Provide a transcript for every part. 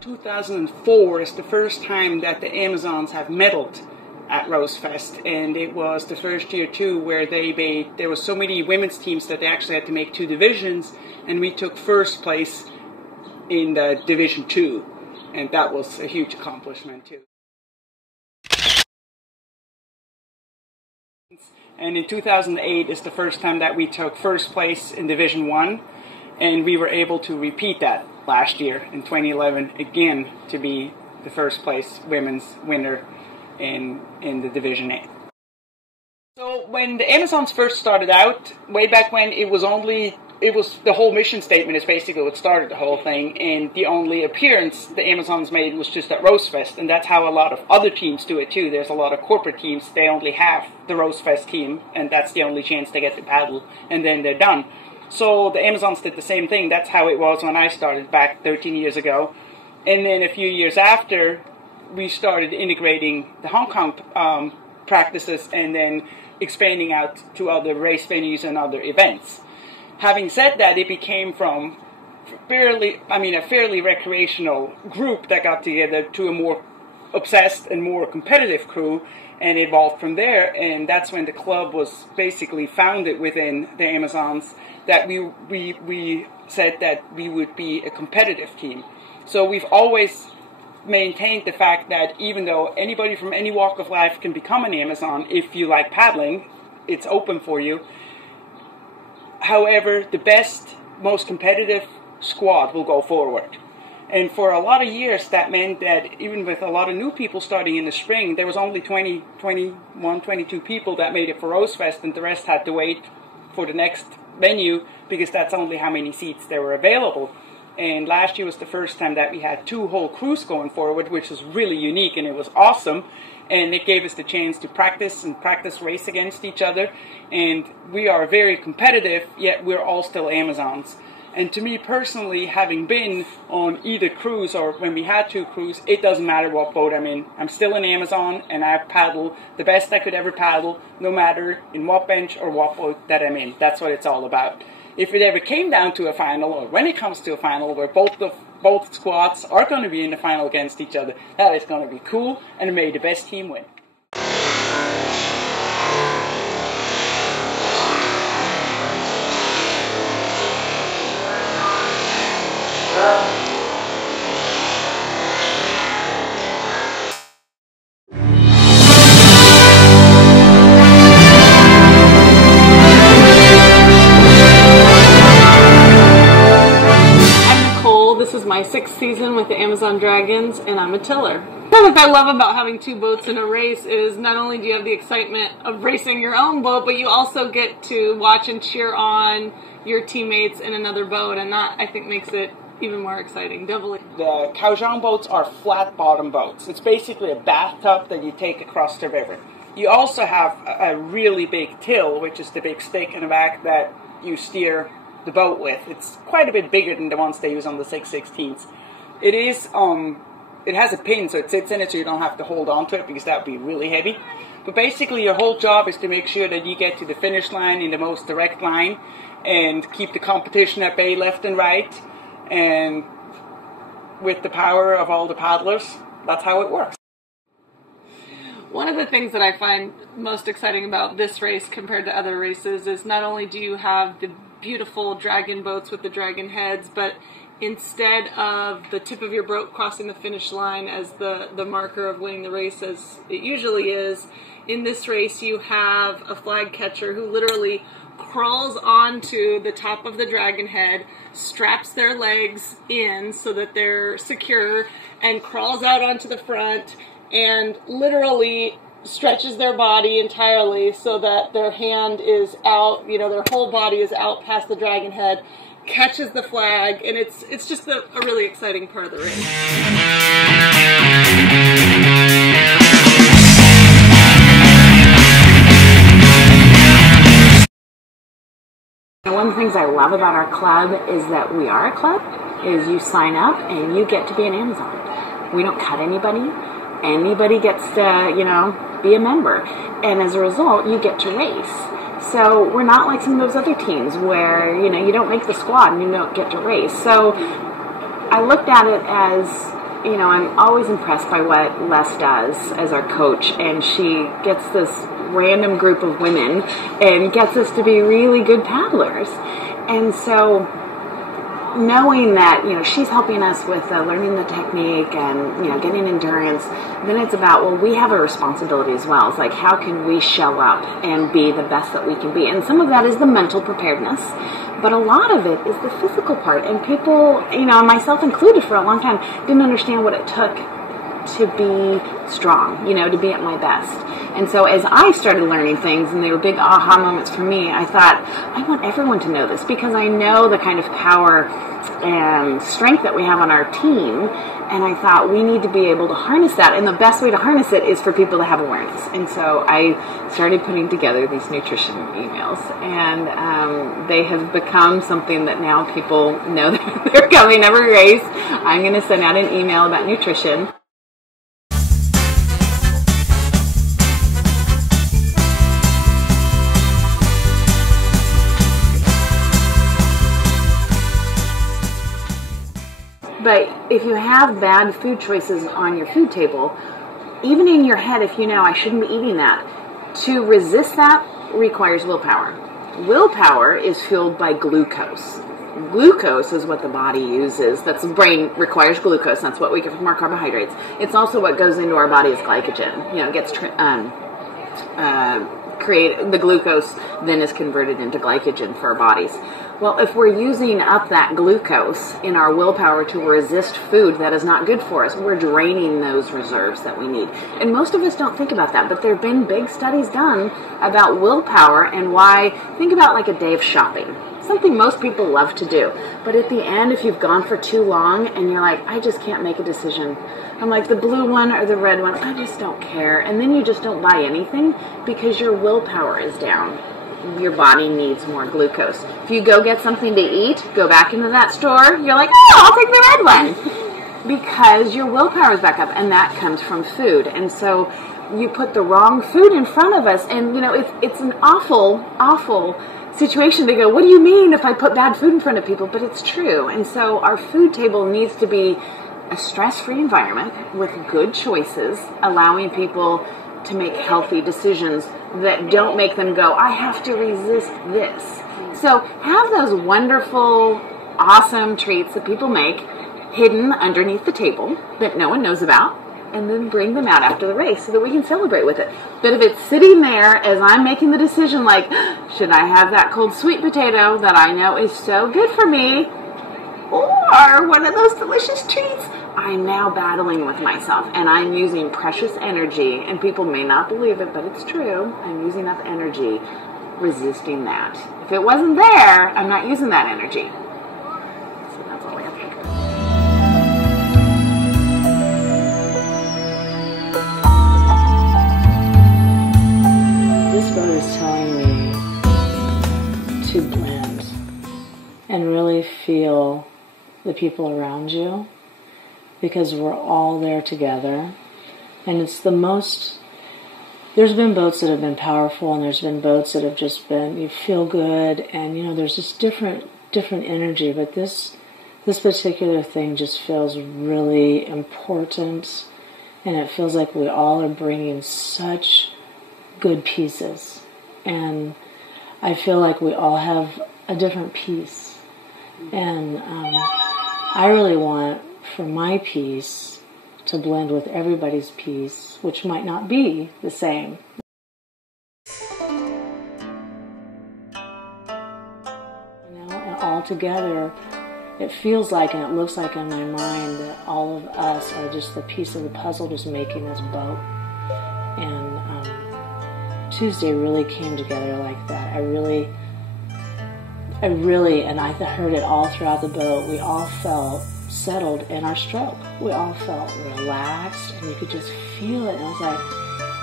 2004 is the first time that the Amazons have medaled at Rosefest, and it was the first year too where there was so many women's teams that they actually had to make two divisions, and we took first place in the Division 2, and that was a huge accomplishment too. And in 2008 is the first time that we took first place in Division 1, and we were able to repeat that last year in 2011 again to be the first place women's winner in the Division 8. So when the Amazons first started out, way back when, it was the whole mission statement is basically what started the whole thing, and the only appearance the Amazons made was just at Rosefest, and that's how a lot of other teams do it too. There's a lot of corporate teams, they only have the Rosefest team, and that's the only chance they get to paddle, and then they're done. So the Amazons did the same thing. That's how it was when I started back 13 years ago. And then a few years after, we started integrating the Hong Kong practices and then expanding out to other race venues and other events. Having said that, it became from a fairly recreational group that got together to a more obsessed and more competitive crew, and evolved from there. And that's when the club was basically founded within the Amazons, that we said that we would be a competitive team. So we've always maintained the fact that even though anybody from any walk of life can become an Amazon if you like paddling, it's open for you. However, the best, most competitive squad will go forward. And for a lot of years, that meant that even with a lot of new people starting in the spring, there was only 21, 22 people that made it for Rosefest, and the rest had to wait for the next venue because that's only how many seats there were available. And last year was the first time that we had two whole crews going forward, which was really unique, and it was awesome. And it gave us the chance to practice race against each other. And we are very competitive, yet we're all still Amazons. And to me personally, having been on either cruise or when we had two crews, it doesn't matter what boat I'm in. I'm still an Amazon, and I paddle the best I could ever paddle, no matter in what bench or what boat that I'm in. That's what it's all about. If it ever came down to a final, or when it comes to a final where both squads are going to be in the final against each other, that is going to be cool, and may the best team win. This is my 6th season with the Amazon Dragons, and I'm a tiller. What I love about having two boats in a race is not only do you have the excitement of racing your own boat, but you also get to watch and cheer on your teammates in another boat, and that, I think, makes it even more exciting, doubly. The Kaohsiung boats are flat bottom boats. It's basically a bathtub that you take across the river. You also have a really big till, which is the big stick in the back that you steer the boat with. It's quite a bit bigger than the ones they use on the 6/16s. It is, it has a pin, so it sits in it, so you don't have to hold on to it, because that would be really heavy. But basically, your whole job is to make sure that you get to the finish line in the most direct line, and keep the competition at bay left and right, and with the power of all the paddlers, that's how it works. One of the things that I find most exciting about this race compared to other races is not only do you have the beautiful dragon boats with the dragon heads, but instead of the tip of your boat crossing the finish line as the marker of winning the race, as it usually is, in this race you have a flag catcher who literally crawls onto the top of the dragon head, straps their legs in so that they're secure, and crawls out onto the front and literally stretches their body entirely so that their hand is out, their whole body is out past the dragon head, catches the flag, and it's just a really exciting part of the race. One of the things I love about our club is that we are a club, is you sign up and you get to be an Amazon. We don't cut anybody. Anybody gets to, be a member. And as a result, you get to race. So we're not like some of those other teams where, you don't make the squad and you don't get to race. So I looked at it as you know, I'm always impressed by what Les does as our coach, and she gets this random group of women and gets us to be really good paddlers. And so knowing that, you know, she's helping us with learning the technique and, you know, getting endurance, then it's about, well, we have a responsibility as well. It's like, how can we show up and be the best that we can be? And some of that is the mental preparedness, but a lot of it is the physical part. And people, you know, myself included for a long time, didn't understand what it took to be strong, you know, to be at my best. And so as I started learning things, and they were big aha moments for me, I thought, I want everyone to know this, because I know the kind of power and strength that we have on our team, and I thought we need to be able to harness that, and the best way to harness it is for people to have awareness. And so I started putting together these nutrition emails, and they have become something that now people know that they're coming every race. I'm going to send out an email about nutrition. But if you have bad food choices on your food table, even in your head, if you know, I shouldn't be eating that, to resist that requires willpower. Willpower is fueled by glucose. Glucose is what the body uses. That's the brain requires glucose. That's what we get from our carbohydrates. It's also what goes into our body as glycogen. You know, it gets the glucose then is converted into glycogen for our bodies. Well, if we're using up that glucose in our willpower to resist food that is not good for us, we're draining those reserves that we need. And most of us don't think about that, but there have been big studies done about willpower and why. Think about like a day of shopping. Something most people love to do. But at the end, if you've gone for too long and you're like, I just can't make a decision. I'm like, the blue one or the red one, I just don't care. And then you just don't buy anything because your willpower is down. Your body needs more glucose. If you go get something to eat, go back into that store, you're like, oh, I'll take the red one. Because your willpower is back up, and that comes from food. And so you put the wrong food in front of us, and you know, it's an awful, awful situation. They go, what do you mean if I put bad food in front of people? But it's true. And so our food table needs to be a stress-free environment with good choices, allowing people to make healthy decisions that don't make them go, I have to resist this. So have those wonderful, awesome treats that people make hidden underneath the table that no one knows about, and then bring them out after the race so that we can celebrate with it. But if it's sitting there as I'm making the decision, like, should I have that cold sweet potato that I know is so good for me, or one of those delicious treats, I'm now battling with myself, and I'm using precious energy, and people may not believe it, but it's true. I'm using up energy resisting that. If it wasn't there, I'm not using that energy. So that's all I have to think of. This boat is telling me to blend and really feel the people around you, because we're all there together. And it's the most, there's been boats that have been powerful, and there's been boats that have just been, you feel good, and you know, there's just different energy, but this particular thing just feels really important, and it feels like we all are bringing such good pieces, and I feel like we all have a different piece, and I really want for my piece to blend with everybody's piece, which might not be the same. You know, and all together, it feels like, and it looks like in my mind, that all of us are just the piece of the puzzle just making this boat. And Tuesday really came together like that. I really, and I heard it all throughout the boat. We all felt settled in our stroke. We all felt relaxed, and you could just feel it. And it was like,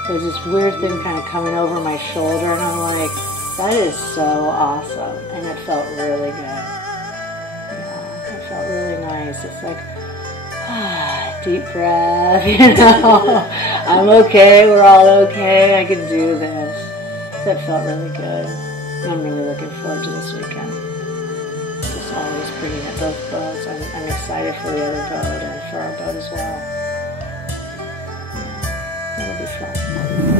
there was this weird thing kind of coming over my shoulder, and I'm like, that is so awesome. And it felt really good. Yeah, it felt really nice. It's like, deep breath, you know, I'm okay, we're all okay, I can do this. That felt really good. I'm really looking forward to this weekend. Just always bringing up both boats. I'm excited for the other boat and for our boat as well. Yeah, it'll be fun.